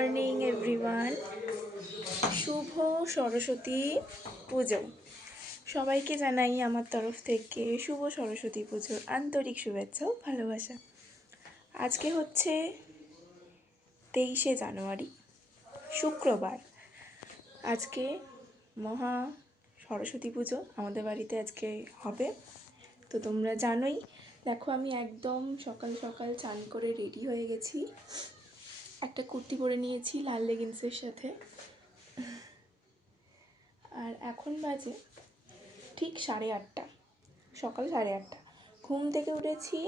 Morning everyone. শুভ সরস্বতী পুজো সবাইকে জানাই আমার তরফ থেকে। শুভ সরস্বতী পুজোর আন্তরিক শুভেচ্ছা ও ভালোবাসা। আজকে হচ্ছে 23শে জানুয়ারি, শুক্রবার। আজকে মহা সরস্বতী পুজো আমাদের বাড়িতে আজকে হবে। তো তোমরা জানোই, দেখো আমি একদম সকাল সকাল চান করে রেডি হয়ে গেছি। একটা কুর্তি পরে নিয়েছি লাল লেগিংসের সাথে। আর এখন বাজে ঠিক 8:30, সকাল 8:30। ঘুম থেকে উঠেছি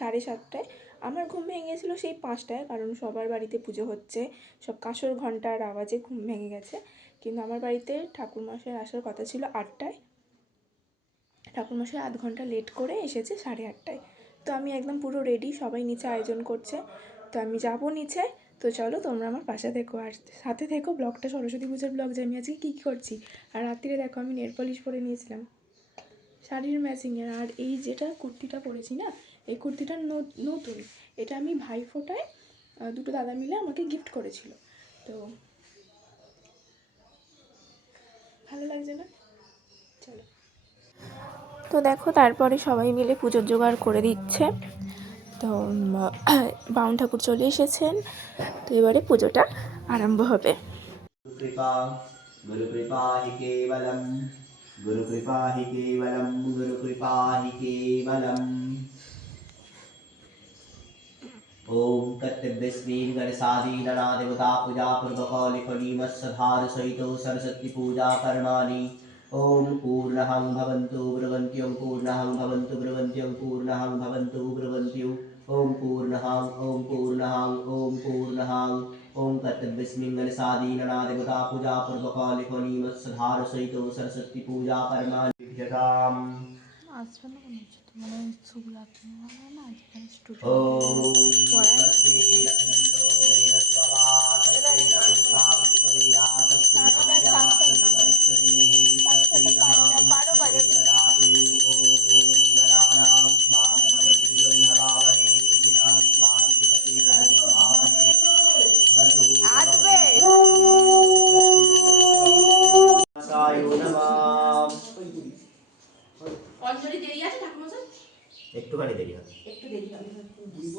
7:30টায়। আমার ঘুম ভেঙে গেছিলো সেই 5টায়, কারণ সবার বাড়িতে পুজো হচ্ছে, সব কাঁসর ঘন্টার আওয়াজে ঘুম ভেঙে গেছে। কিন্তু আমার বাড়িতে ঠাকুরমশাই আসার কথা ছিল 8টায়। ঠাকুরমশাই আধ ঘন্টা লেট করে এসেছে 8:30টায়। তো আমি একদম পুরো রেডি, সবাই নিচে আয়োজন করছে, তো আমি যাবো নিচে। তো চলো তোমরা আমার পাশে থেকো আর সাথে থেকো। ব্লগটা সরস্বতী পুজোর ব্লগ, যে আমি আজকে কী করছি। আর রাত্রিরে দেখো আমি নেল পলিশ পরে নিয়েছিলাম শাড়ির ম্যাচিংয়ের। আর এই যেটা কুর্তিটা পরেছি না, এই কুর্তিটা নতুন। এটা আমি ভাইফোঁটায় দুটো দাদা মিলে আমাকে গিফট করেছিল। তো ভালো লাগছে না? চলো। তো দেখো তারপরে সবাই মিলে পুজোর জোগাড় করে দিচ্ছে। তো বাউন ঠাকুর চলে এসেছেন। তো এবারে পুজোটা আরম্ভ হবে। गुरु कृपा हि केवलम् गुरु कृपा हि केवलम् गुरु कृपा हि केवलम्। ओम कर्तव्यस्मिन् गणसादी गणादेवता पूजा पूर्वक लिखनीमत्सधार सहितो सरस्वती पूजा कर्माणि। ओम पूर्णहं भवन्तु ब्रुवन्त्यं पूर्णहं भवन्तु ब्रुवन्त्यं पूर्णहं भवन्तु ब्रुवन्त्यु। ओम पूर्णहं ओम पूर्णहं ओम पूर्णहं। ओम कर्तव्यस्मिन् गणसादी गणादेवता पूजा पूर्वक लिखनीमत्सधार सहितो सरस्वती पूजा कर्माणि विद्यताम्। আসবে না মনে হচ্ছে তো, মানে শুভ রাত্রি না আজকে স্টুডেন্ট একটুখানি দেরি হবে,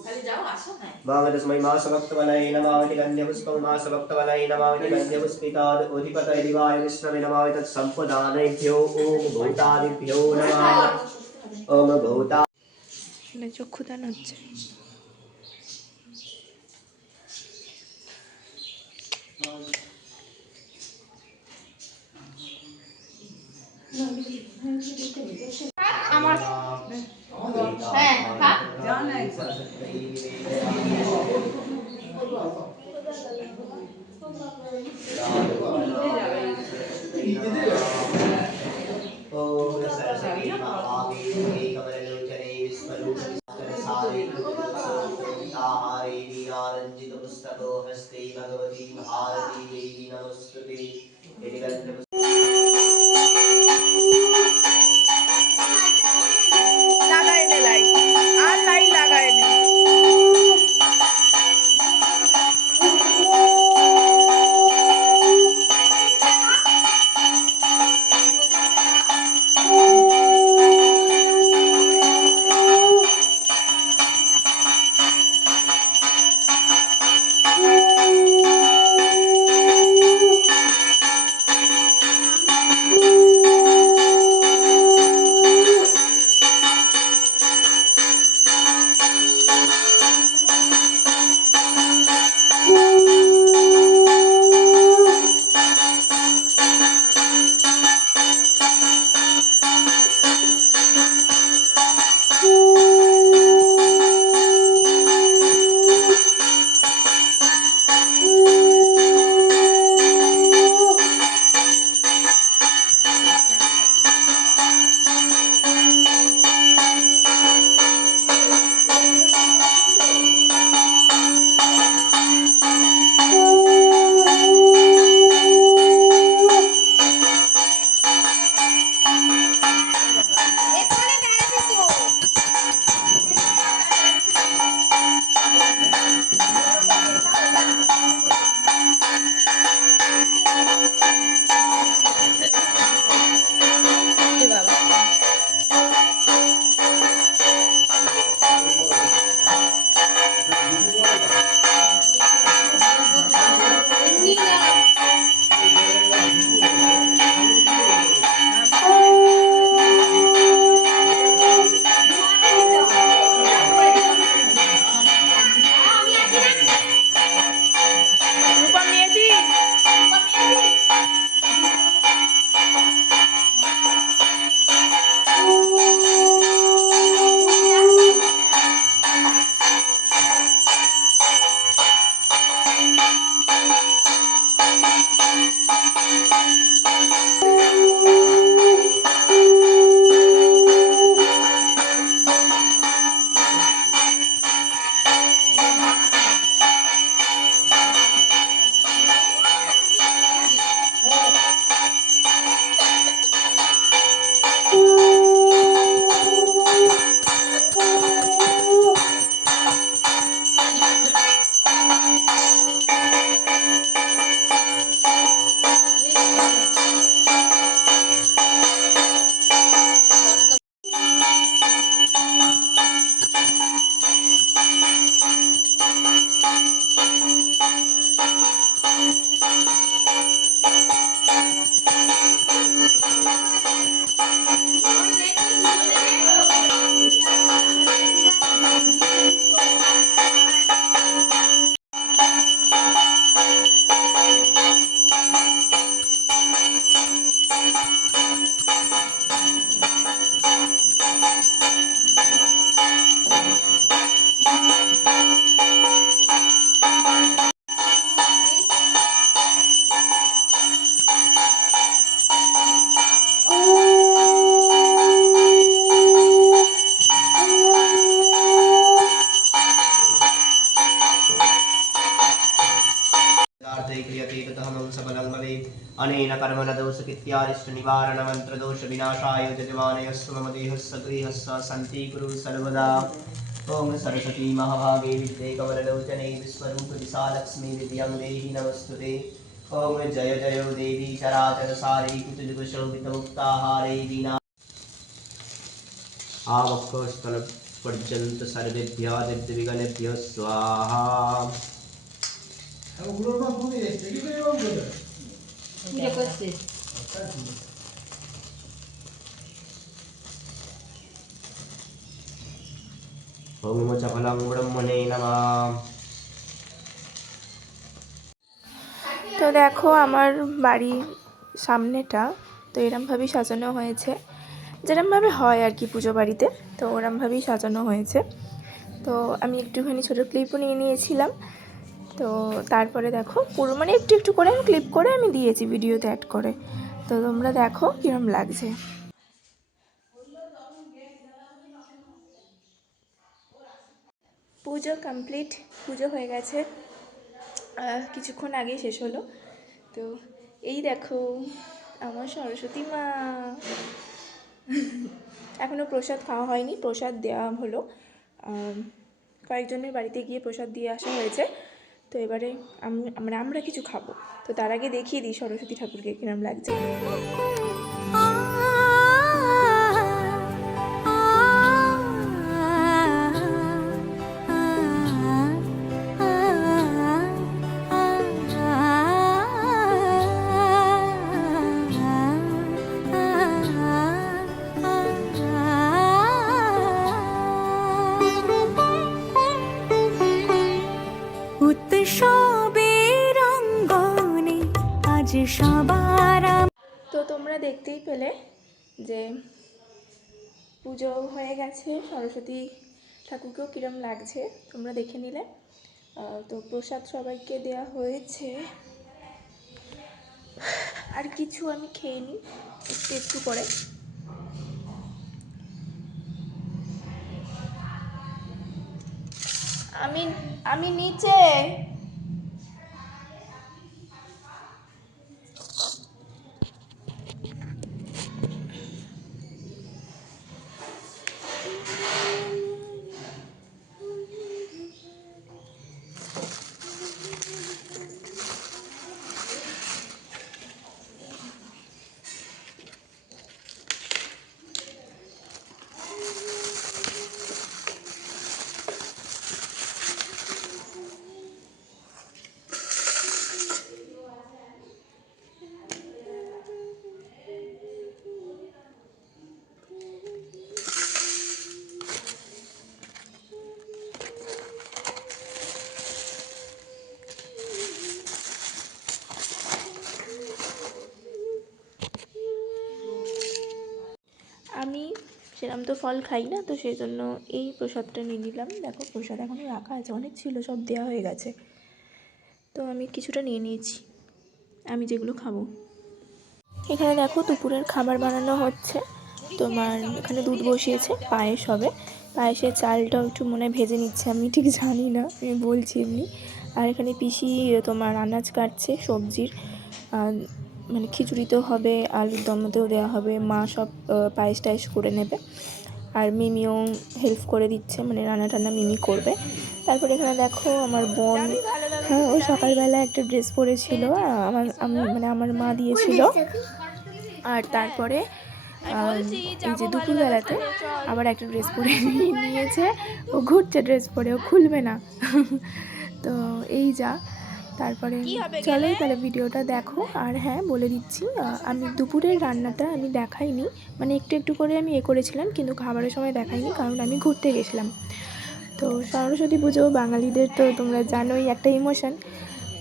খালি যাও আসো। হ্যাঁ বাংলাদেশময় মা সভক্তবলাই নমামিতি গন্ধ্যপুষ্পং মা সভক্তবলাই নমামিতি গন্ধ্যপুষ্পিতাদ অধিপতয়ে দিবায় বিষ্ণবে নমামি তৎসম্পদানেভ্যো ওম ভূতাদিভ্যো নমঃ। ওম ভূতা চক্ষুদান হচ্ছে। আমার হ্যাঁ पुस्तको हस्ते भगवती भारती देवी नमस्तुते। লাগায় নে লাই, আর লাই লাগায় নে। प्रार्थये क्रियते ततः मम सबलं भवेत् अनेन कर्मण दोषकृत्यारिष्ट निवारण मंत्र दोष विनाशाय यजमानयस्व मम देहस्य गृहस्य शान्ति कुरु सर्वदा ओम सरस्वती महाभागे विद्ये कमललोचने विश्वरूप विशालक्ष्मी विद्यां देहि नमस्तुते ओम जय जय देवी चराचर सारे कुचजुगशोभित मुक्ताहारे दीना आवक्स्थल पर्यंत सर्वेभ्यः दिव्यगणेभ्यः स्वाहा पूजा करते ओम चपलं ब्रह्मणे नमः। তো দেখো আমার বাড়ির সামনেটা তো এরমভাবেই সাজানো হয়েছে, যেরমভাবে হয় আর কি পুজো বাড়িতে, তো ওরমভাবেই সাজানো হয়েছে। তো আমি একটুখানি ছোটো ক্লিপও নিয়ে নিয়েছিলাম। তো তারপরে দেখো পুরো মানে একটু একটু করে আমি ক্লিপ করে আমি দিয়েছি ভিডিওতে অ্যাড করে। তো তোমরা দেখো কীরকম লাগছে। পুজো কমপ্লিট, পুজো হয়ে গেছে, কিছুক্ষণ আগেই শেষ হলো। তো এই দেখো আমার সরস্বতী মা। এখনও প্রসাদ খাওয়া হয়নি, প্রসাদ দেওয়া হলো, কয়েকজনের বাড়িতে গিয়ে প্রসাদ দিয়ে আসা হয়েছে। তো এবারে আমরা কিছু খাবো। তো তার আগে দেখিয়ে দিই সরস্বতী ঠাকুরকে কিরম লাগছে। তো তোমরা দেখতেই পেলে যে পুজো হয়ে গেছে, সরস্বতী ঠাকুরকেও কীরম লাগছে তোমরা দেখে নিলে। তো প্রসাদ সবাইকে দেওয়া হয়েছে, আর কিছু আমি খেয়ে নিই একটু একটু করে। আমি নিচে আমি সেরকম তো ফল খাই না, তো সেই জন্য এই প্রসাদটা নিয়ে নিলাম। দেখো প্রসাদ এখনও রাখা আছে, অনেক ছিল, সব দেওয়া হয়ে গেছে। তো আমি কিছুটা নিয়ে নিয়েছি, আমি যেগুলো খাবো। এখানে দেখো দুপুরের খাবার বানানো হচ্ছে। তোমার এখানে দুধ বসিয়েছে, পায়েস হবে। পায়েসের চালটাও একটু মনে ভেজে নিচ্ছে, আমি ঠিক জানি না, আমি বলছি এমনি। আর এখানে পিসি তোমার আনাজ কাটছে সবজির, মানে খিচুড়িতেও হবে, আলুর দমতেও দেওয়া হবে, মা সব পায়েস টায়েস করে নেবে। আর মিমিও হেল্প করে দিচ্ছে, মানে রান্না টান্না মিমি করবে। তারপরে এখানে দেখো আমার বোন, হ্যাঁ ও সকালবেলা একটা ড্রেস পরেছিল, আমার মা দিয়েছিল। আর তারপরে এই যে দুপুরবেলাতে আবার একটা ড্রেস পরে নিয়েছে, ও ঘুরছে ড্রেস পরে, ও খুলবে না। তো এই যা, তারপরে চলো তাহলে ভিডিওটা দেখো। আর হ্যাঁ বলে দিচ্ছি, আমি দুপুরের রান্নাটা আমি দেখাইনি, মানে একটু একটু করে আমি করেছিলাম, কিন্তু খাবারের সময় দেখাইনি, কারণ আমি ঘুরতে গেছিলাম। তো সরস্বতী পুজো বাঙালিদের তো তোমরা জানোই একটা ইমোশন।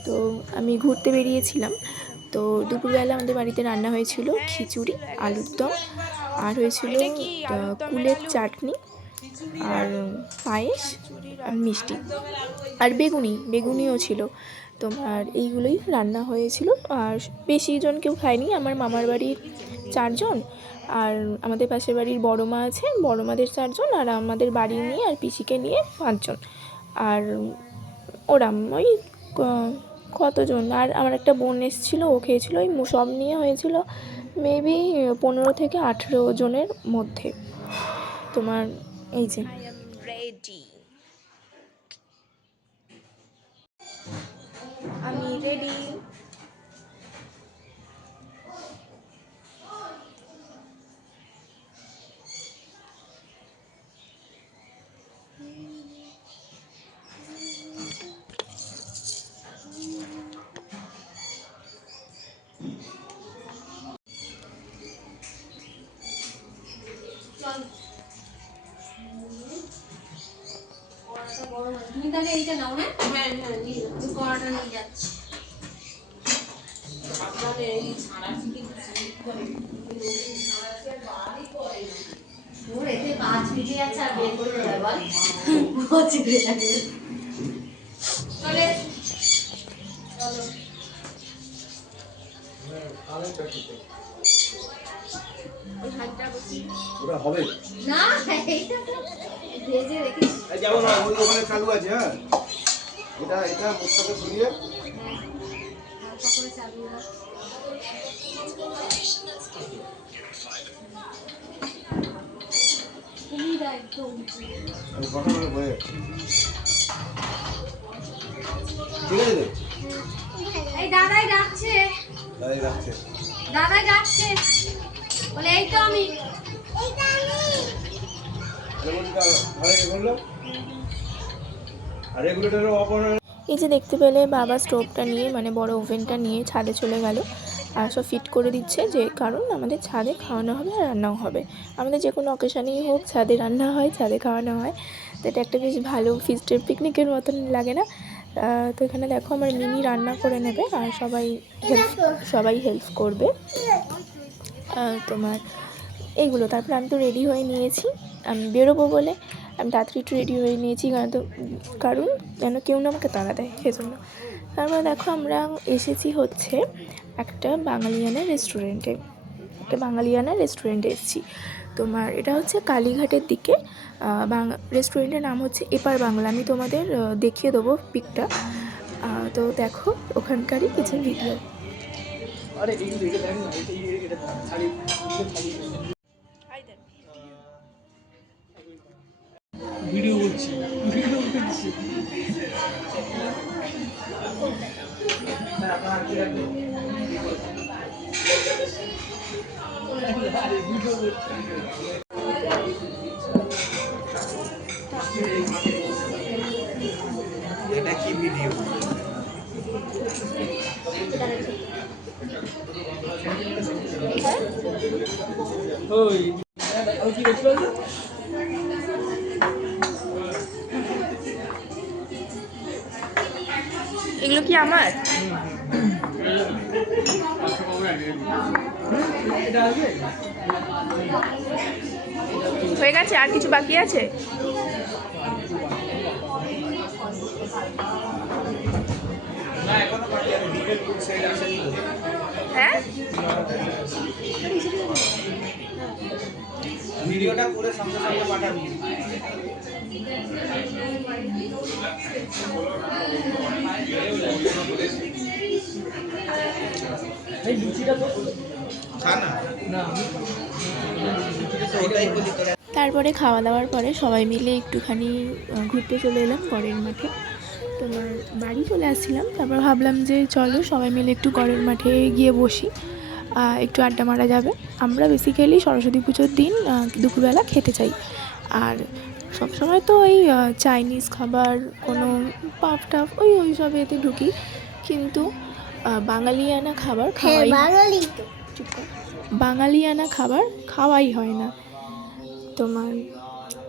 তো আমি ঘুরতে বেরিয়েছিলাম। তো দুপুরবেলা আমাদের বাড়িতে রান্না হয়েছিল খিচুড়ি, আলুর দম, আর হয়েছিল কুলের চাটনি, আর পায়েস, আর মিষ্টি, আর বেগুনিও ছিল। তোমার এইগুলোই রান্না হয়েছিল। আর বেশি জন কেউ খায়নি, আমার মামার বাড়ির 4 জন, আর আমাদের পাশের বাড়ির বড় মা আছে, বড় মাদের 4 জন, আর আমাদের বাড়ি নিয়ে আর পিসিকে নিয়ে 5 জন। আর ওরা ওই কতজন, আর আমার একটা বোন এসেছিলো, ও খেয়েছিলো। ওই সব নিয়ে হয়েছিল মেবি 15 থেকে 18 জনের মধ্যে। তোমার এই যে আই এম রেডি, আমি রেডি। তুমি তাহলে এইটা নাও না। হ্যাঁ হ্যাঁ নিয়ে যাচ্ছি, কড়াটা নিয়ে যাচ্ছি। ওর এতে কাজ মিটে যাচ্ছে আর বের করে দেয় বল। চিপড়ে থাকবে। চলে চলো। ওটা হবে না এইটা তো ভেজে রেখেছি। যেমন ওই ওখানে চালু আছে। হ্যাঁ এটা মুখটাকে সরিয়ে হালকা করে চালিয়ে দাও। তুমি দাও একদম। আমি কথা বলে বয়ে ঠিক আছে তো? এই দাদাই ডাকছে, দাঁড়িয়ে রাখছে। দাদাই ডাকছে বলে এই তো আমি। আর রেগুলেটরের অপারেটর এই যে দেখতে পেলে বাবা স্টোভটা নিয়ে, মানে বড় ওভেনটা নিয়ে ছাদে চলে গেল আর সব ফিট করে দিচ্ছে, যে কারণ আমাদের ছাদে খাওয়ানো হবে আর রান্নাও হবে। আমাদের যে কোনো অকেশানেই হোক ছাদে রান্না হয়, ছাদে খাওয়ানো হয়। তো এটা একটা বেশ ভালো ফিস্টের পিকনিকের মতন লাগে না? তো এখানে দেখো আমার মিনি রান্না করে নেবে আর সবাই হেল্প করবে তোমার এইগুলো। তারপর আমি তো রেডি হয়ে নিয়েছি, আমি বেরোবো বলে আমি তাড়াতাড়ি একটু রেডি হয়ে নিয়েছি, কারণ যেন কেউ না আমাকে তাড়া দেয়, সেজন্য। তারপর দেখো আমরা এসেছি হচ্ছে একটা বাঙালিয়ানা রেস্টুরেন্টে এসেছি। তোমার এটা হচ্ছে কালীঘাটের দিকে। রেস্টুরেন্টের নাম হচ্ছে এপার বাংলা। আমি তোমাদের দেখিয়ে দেবো পিকটা। তো দেখো ওখানকারই কিছু ভিডিও। ভিডিও করছি। এটা কি ভিডিও? ওই কি দেখছো? এগুলো কি আমার? এটা আছে? হয়ে গেছে, আর কিছু বাকি আছে? না এখনো বাকি আছে, ডিটেল ফুড সেট আসেনি তো। হ্যাঁ, ভিডিওটা করে সঙ্গে সঙ্গে পাঠাবি। এই লুচিটা তো খানা না ওটাই বলি তোরা। তারপরে খাওয়া দাওয়ার পরে সবাই মিলে একটুখানি ঘুরতে চলে এলাম পরের মাঠে। তোমার বাড়ি চলে আসছিলাম, তারপর ভাবলাম যে চলো সবাই মিলে একটু পরের মাঠে গিয়ে বসি, একটু আড্ডা মারা যাবে। আমরা বেসিক্যালি সরস্বতী পুজোর দিন দুপুরবেলা খেতে চাই, আর সবসময় তো ওই চাইনিজ খাবার, কোনো পাপ টাপ ওই সব এতে ঢুকি, কিন্তু বাঙালিয়ানা খাবার বাঙালিয়ানা খাবার খাওয়াই হয় না তোমার।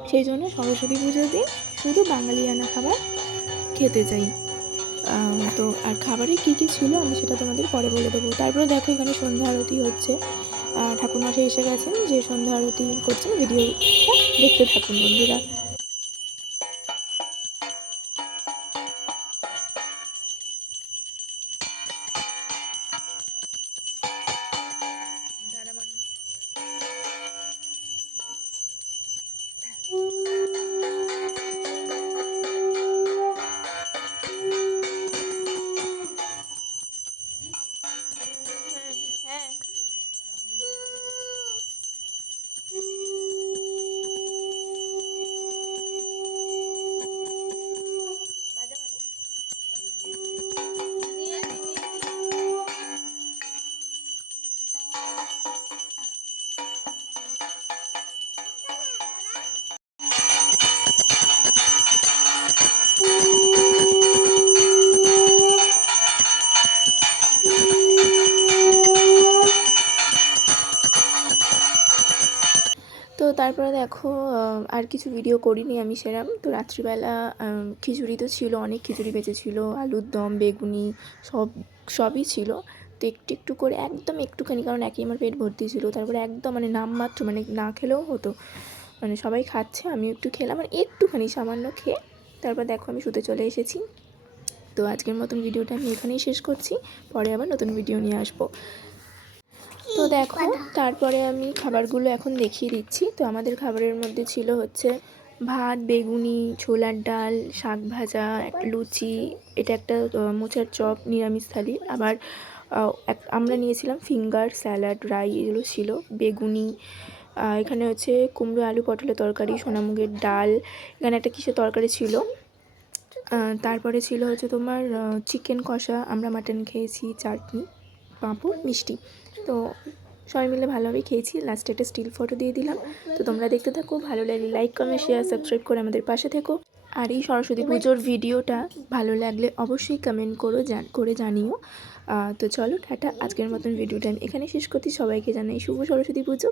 সেই জন্য সরস্বতী পুজোর দিন শুধু বাঙালিয়ানা খাবার খেতে চাই। তো আর খাবারে কী কী ছিল আমি সেটা তোমাদের পরে বলে দেবো। তারপরে দেখো এখানে সন্ধ্যা আরতি হচ্ছে, ঠাকুরমশাই এসে গেছেন, যে সন্ধ্যা আরতি করছেন। ভিডিওটা দেখতে থাকুন বন্ধুরা। তারপরে দেখো আর কিছু ভিডিও করিনি আমি সেরম। তো রাত্রিবেলা খিচুড়ি তো ছিল, অনেক খিচুড়ি বেঁচেছিল, আলুর দম, বেগুনি সবই ছিল। তো একটু একটু করে, একদম একটুখানি, কারণ একই আমার পেট ভর্তি ছিল। তারপরে একদম মানে নামমাত্র, মানে না খেলেও হতো, মানে সবাই খাচ্ছে আমিও একটু খেলাম, মানে একটুখানি সামান্য খেয়ে তারপর দেখো আমি শুতে চলে এসেছি। তো আজকের মতন ভিডিওটা আমি এখানেই শেষ করছি, পরে আবার নতুন ভিডিও নিয়ে আসবো। তো দেখো তারপরে আমি খাবারগুলো এখন দেখিয়ে দিচ্ছি। তো আমাদের খাবারের মধ্যে ছিল হচ্ছে ভাত, বেগুনি, ছোলার ডাল, শাক ভাজা, লুচি, এটা একটা মোচার চপ, নিরামিষ থালি। আবার আমরা নিয়েছিলাম ফিঙ্গার, স্যালাড, রাই, এগুলো ছিল। বেগুনি, এখানে হচ্ছে কুমড়ো আলু পটলের তরকারি, সোনামুগের ডাল, এখানে একটা কিসের তরকারি ছিল। তারপরে ছিল হচ্ছে তোমার চিকেন কষা, আমরা মাটন খেয়েছি, চাটনি, পাঁপড়, মিষ্টি। তো সবাই মিলে ভালোভাবেই খেয়েছি। লাস্টে একটা স্টিল ফটো দিয়ে দিলাম। তো তোমরা দেখতে থাকো, ভালো লাগলে লাইক, কমেন্ট, শেয়ার, সাবস্ক্রাইব করে আমাদের পাশে থেকো। আর এই সরস্বতী পুজোর ভিডিওটা ভালো লাগলে অবশ্যই কমেন্ট করে জানিও। তো চলো টাটা, আজকের মতন ভিডিওটা আমি এখানে শেষ করছি। সবাইকে জানাই শুভ সরস্বতী পুজো।